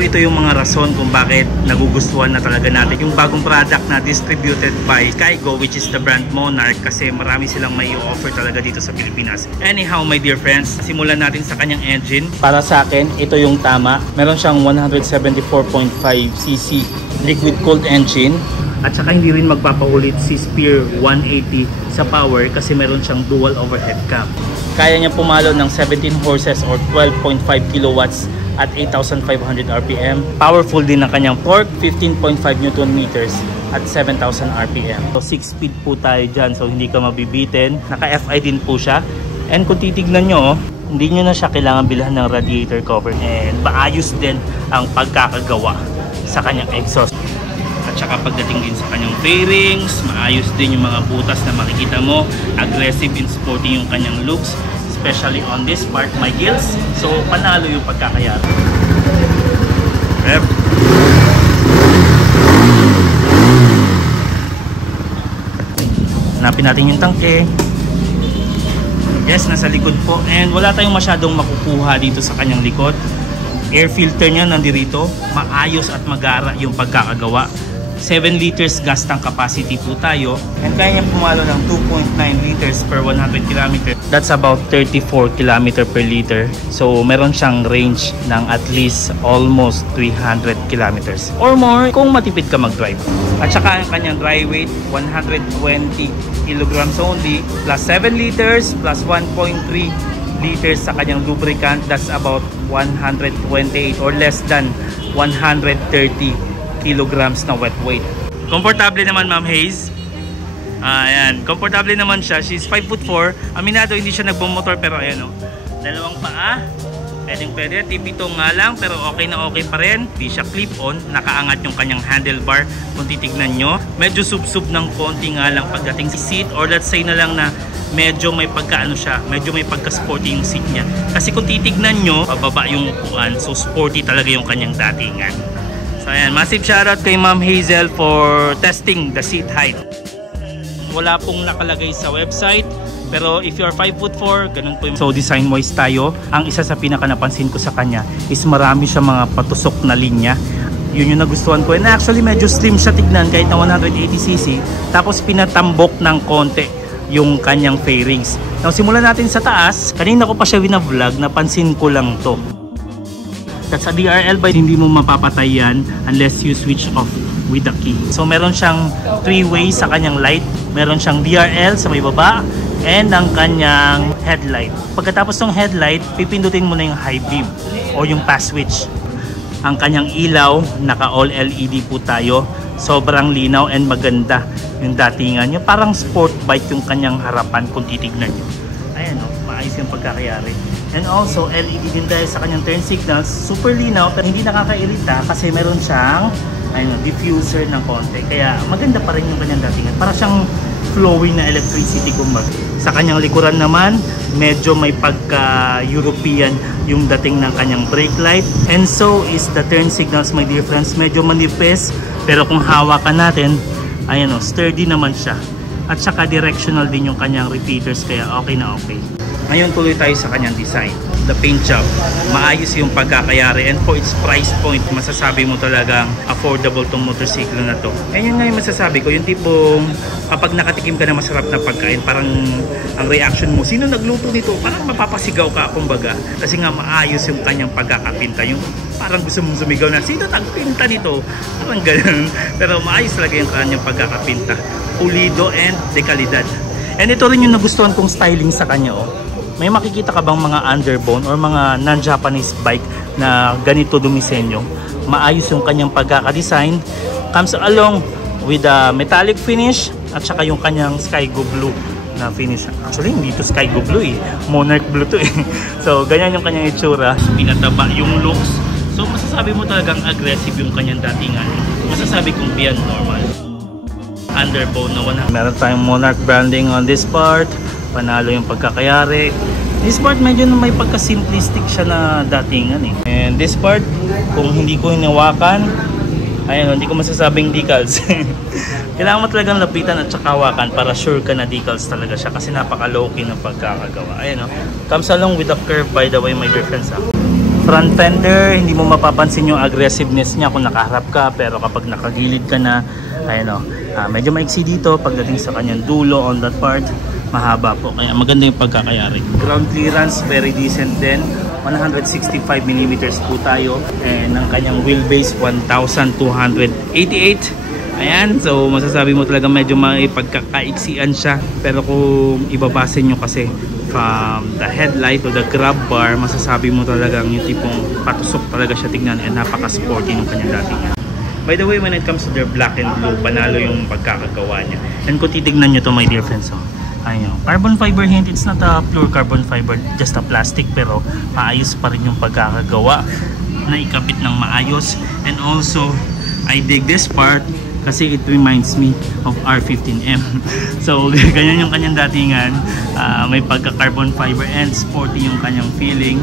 So ito yung mga rason kung bakit nagugustuhan na talaga natin yung bagong product na distributed by Skygo, which is the brand Monarch, kasi marami silang may offer talaga dito sa Pilipinas. Anyhow, my dear friends, simulan natin sa kanyang engine. Para sa akin, ito yung tama. Meron siyang 174.5cc liquid cooled engine. At saka hindi rin magpapaulit si Spear 180 sa power kasi meron siyang dual overhead cam. Kaya niya pumalo ng 17 horses or 12.5 kilowatts at 8,500 RPM. Powerful din ang kanyang torque, 15.5 Newton meters at 7,000 RPM. So 6-speed po tayo dyan, so hindi ka mabibitin. Naka-FI din po siya. And kung titignan nyo, hindi nyo na siya kailangan bilhan ng radiator cover. And maayos din ang pagkakagawa sa kanyang exhaust. At saka pagdating din sa kanyang fairings, maayos din yung mga butas na makikita mo. Aggressive and sporty yung kanyang looks, especially on this part, my gills. So panalo yung pagkakayari. Hanapin natin yung tangke. Yes, nasa likod po. And wala tayong masyadong makukuha dito sa kanyang likod. Air filter niya nandirito. Maayos at magara yung pagkakagawa. 7 liters gas tank capacity po tayo. And kaya niya pumalo ng 2.9 liters per 100 km. That's about 34 km per liter. So meron siyang range ng at least almost 300 kilometers or more kung matipid ka mag-drive. At saka ang kanyang dry weight, 120 kilograms only, plus 7 liters plus 1.3 liters sa kanyang lubricant. That's about 128 or less than 130 kilograms na wet weight. Komportable naman, Ma'am Haze. Ayan, komportable naman siya. She's 5'4". Aminado hindi siya nagbumotor, pero ayan o, dalawang paa, pwede, tipito nga lang, pero okay na okay pa rin. Hindi siya clip-on, nakaangat yung kanyang handlebar. Kung titignan nyo, medyo sub-sub ng konti nga lang pagdating sa seat, or let's say na lang na medyo may pagkaano siya, medyo may pagka-sporty yung seat niya. Kasi kung titignan nyo, pababa yung upuan, so sporty talaga yung kanyang datingan. So ayan, massive shoutout kay Ma'am Hazel for testing the seat height. Wala pong nakalagay sa website, pero if you're 5'4", ganun po yung... So design wise tayo, ang isa sa pinaka napansin ko sa kanya is marami siya mga patusok na linya. Yun yung nagustuhan ko. And actually medyo slim siya tignan kahit na 180cc. Tapos pinatambok ng konti yung kanyang fairings. Now simulan natin sa taas. Kanina ko pa siya wina-vlog, napansin ko lang to. That's a DRL by hindi mo mapapatay yan unless you switch off with the key. So meron siyang 3-way sa kanyang light. Meron siyang DRL sa may baba and ang kanyang headlight. Pagkatapos ng headlight, pipindutin mo na yung high beam o yung pass switch. Ang kanyang ilaw, naka all LED po tayo. Sobrang linaw and maganda yung datingan nyo. Parang sport bike yung kanyang harapan kung titignan nyo. Ayan o, maayos yung pagkakayari. And also, LED din dahil sa kanyang turn signals. Super linaw pero hindi nakakairita kasi meron siyang diffuser ng konti. Kaya maganda pa rin yung kanyang datingan. Para siyang flowing na electricity kumbaga. Sa kanyang likuran naman, medyo may pagka-European yung dating ng kanyang brake light. And so is the turn signals, my dear friends. Medyo manipis pero kung hawakan natin, ayan o, sturdy naman siya. At saka directional din yung kanyang repeaters kaya okay na okay. Ngayon tuloy tayo sa kanyang design. The paint job, maayos yung pagkakayari, and for its price point, masasabi mo talagang affordable tong motorsiklo na to. And yun nga yung masasabi ko, yung tipong kapag nakatikim ka na masarap na pagkain, parang ang reaction mo, sino nagluto nito? Parang mapapasigaw ka kumbaga. Kasi nga maayos yung kanyang pagkakapinta. Yung parang gusto mong sumigaw na, sino nagpinta nito? Parang ganun. Pero maayos talaga yung kanyang pagkakapinta. Pulido and dekalidad. And ito rin yung nagustuhan kong styling sa kanya oh. May makikita ka bang mga underbone or mga non-Japanese bike na ganito dumisenyo? Maayos yung kanyang pagkakadesign. Comes along with a metallic finish at saka yung kanyang Skygo blue na finish. Actually, hindi to Skygo blue eh. Monarch blue to eh. So, ganyan yung kanyang itsura. Pinataba yung looks. So, masasabi mo talagang aggressive yung kanyang datingan. Masasabi kong beyond normal. Underbone na wala. Meron tayong Monarch branding on this part. Panalo yung pagkakayari. This part medyo may pagka-simplistic siya na datingan eh. And this part, kung hindi ko hinawakan, ayun, hindi ko masasabing decals. Kailangan mo talagang lapitan at saka hawakan para sure ka na decals talaga siya kasi napaka-low-key ng pagkakagawa. Ayun, comes along with a curve by the way, my dear friends. So front fender, hindi mo mapapansin yung aggressiveness niya kung nakaharap ka, pero kapag nakagilid ka na, ayun o, medyo maiksi dito pagdating sa kanyang dulo on that part, mahaba po, kaya maganda yung pagkakayari. Ground clearance, very decent din, 165mm po tayo, and ang kanyang wheelbase 1,288. Ayan, so masasabi mo talaga medyo may pagkakaiksian siya, pero kung ibabase nyo kasi from the headlight to the grab bar, masasabi mo talagang yung tipong patusok talaga siya tignan, and napaka-sporty ng kanyang dating. By the way, when it comes to their black and blue, panalo yung pagkakagawa niya. And kung titignan nyo to, my dear friends, ayun, carbon fiber hint, it's not a pure carbon fiber, just a plastic, pero maayos pa rin yung pagkakagawa na ikapit ng maayos. And also, I dig this part kasi it reminds me of R15M. So ganyan yung kanyang datingan, may pagka carbon fiber and sporty yung kanyang feeling.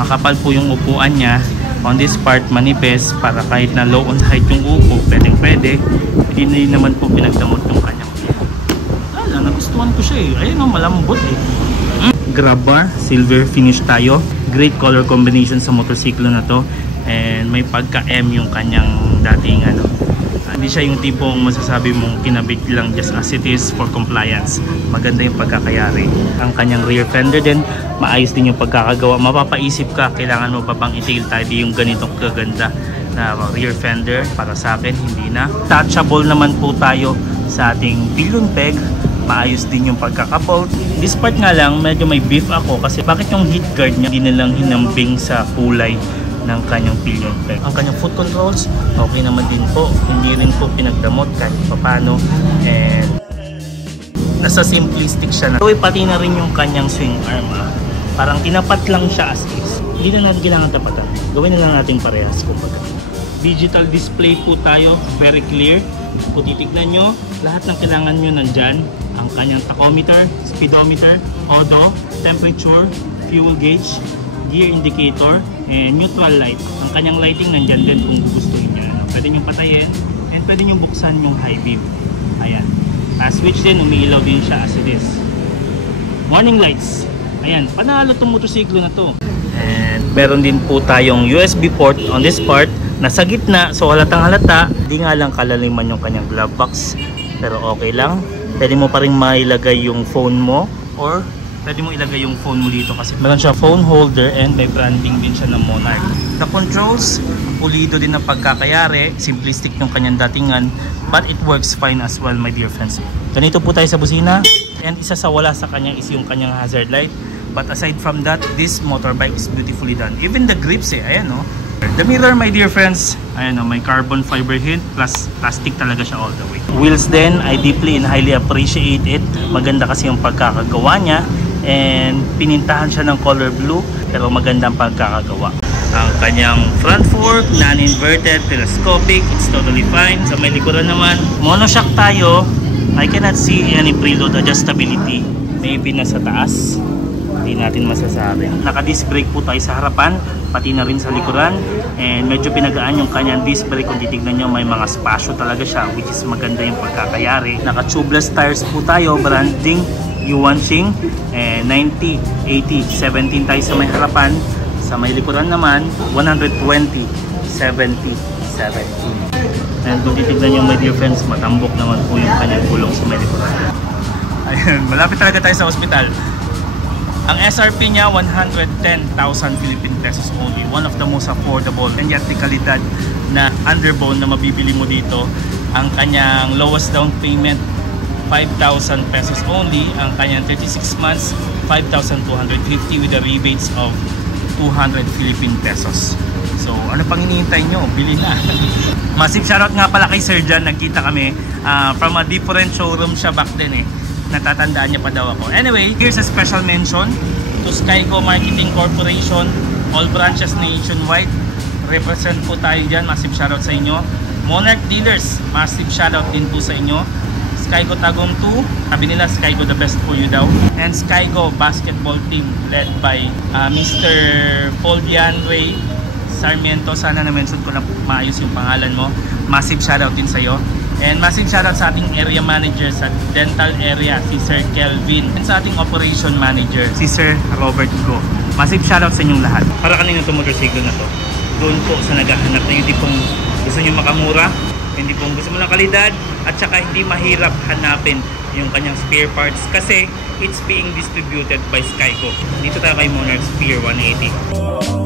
Makapal po yung upuan niya. On this part manipis, para kahit na low on height yung upo, pwede. Hindi naman po pinagdamot yung kanyang feeling. Nagustuhan ko siya eh. Ayun, malambot eh. Grab bar, silver finish tayo. Great color combination sa motorsiklo na to, and may pagka M yung kanyang dating hindi siya yung tipong masasabi mong kinabit lang just as it is for compliance. Maganda yung pagkakayari. Ang kanyang rear fender din, maayos din yung pagkakagawa. Mapapaisip ka, kailangan mo pa bang i-tail tidy yung ganitong kaganda na rear fender? Para sa akin, hindi na. Touchable naman po tayo sa ating pillion peg. Maayos din yung pagkakabolt. This part nga lang, medyo may beef ako kasi bakit yung heat guard niya hindi nilang hinambing sa kulay ng kanyang pillion peg. Ang kanyang foot controls, okay naman din po. Hindi rin po pinagdamot kahit papano. And nasa simplistic siya na. So, pati na rin yung kanyang swing arm. Parang tinapat lang siya as is. Hindi na natin kailangan tapatan. Gawin na lang natin parehas kumbaga. Digital display po tayo. Very clear. Kung titignan nyo, lahat ng kailangan nyo nandyan. Ang kanyang tachometer, speedometer, odo, temperature, fuel gauge, gear indicator, and neutral light. Ang kanyang lighting nandyan din kung gugustuhin nyo. Pwede nyo patayin, and pwede nyo buksan yung high beam. Ayan. Switch din, umiilaw din siya as it is. Warning lights. Ayan, panalo itong motorsiklo na to. And meron din po tayong USB port on this part. Nasa gitna, so halatang halata. Hindi nga lang kalaliman yung kanyang glove box, pero okay lang. Pwede mo pa rin mailagay yung phone mo, or pwede mo ilagay yung phone mo dito kasi meron siya phone holder, and may branding din siya ng Monarch. The controls, pulido din ang pagkakayari, simplistic yung kanyang datingan, but it works fine as well, my dear friends. Ganito po tayo sa busina, and isa sa wala sa kanya is yung kanyang hazard light. But aside from that, this motorbike is beautifully done. Even the grips ayan o. The mirror, my dear friends, ayan o, may carbon fiber hint, plus plastic talaga siya all the way. Wheels din, I deeply and highly appreciate it. Maganda kasi yung pagkakagawa niya. And pinintahan siya ng color blue, pero magandang pagkakagawa. Ang kanyang front fork, non-inverted, telescopic, it's totally fine. Sa may likuran naman, monoshock tayo. I cannot see any preload adjustability. Maybe nasa taas, hindi natin masasabi. Naka-disc brake po tayo sa harapan, pati na rin sa likuran. And medyo pinagaan yung kanyang disc brake. Kung titignan nyo, may mga spasyo talaga siya, which is maganda yung pagkakayari. Naka-tubeless tires po tayo, branding Yuanqing, 90, 80, 17 tayo sa may harapan. Sa may likuran naman, 120, 70, 70. And kung titignan nyo, my dear friends, matambok naman po yung kanyang gulong sa may likuran. Ayun, malapit talaga tayo sa ospital. Ang SRP niya, 110,000 Philippine pesos only. One of the most affordable and yet the kalidad na underbone na mabibili mo dito. Ang kanyang lowest down payment, 5,000 pesos only. Ang kanyang 36 months, 5,250 with the rebates of 200 Philippine pesos. So, ano pang hinihintay nyo? Bili na. Massive shoutout nga pala kay Sir John. Nagkita kami from a different showroom siya back then eh. Natatandaan niya pa daw ako. Anyway, here's a special mention to Skygo Marketing Corporation. All branches nationwide. Represent po tayo dyan. Massive shoutout sa inyo. Monarch Dealers, massive shoutout din po sa inyo. Skygo Tagum 2, sabi nila Skygo the best for you daw. And Skygo basketball team led by Mr. Paul Dianre Sarmiento. Sana na-mention ko na maayos yung pangalan mo. Massive shoutout din sa'yo. And massive shoutout sa ating area manager sa dental area, si Sir Kelvin. And sa ating operation manager, si Sir Robert Go. Massive shoutout sa inyong lahat. Para kanina itong motorcycle na to, doon po sa naghahanap na yung tipong gusto nyo makamura, hindi pong gusto mo ng kalidad, at saka hindi mahirap hanapin yung kanyang spare parts kasi it's being distributed by Skyco. Dito tayo kay Monarch Spear 180.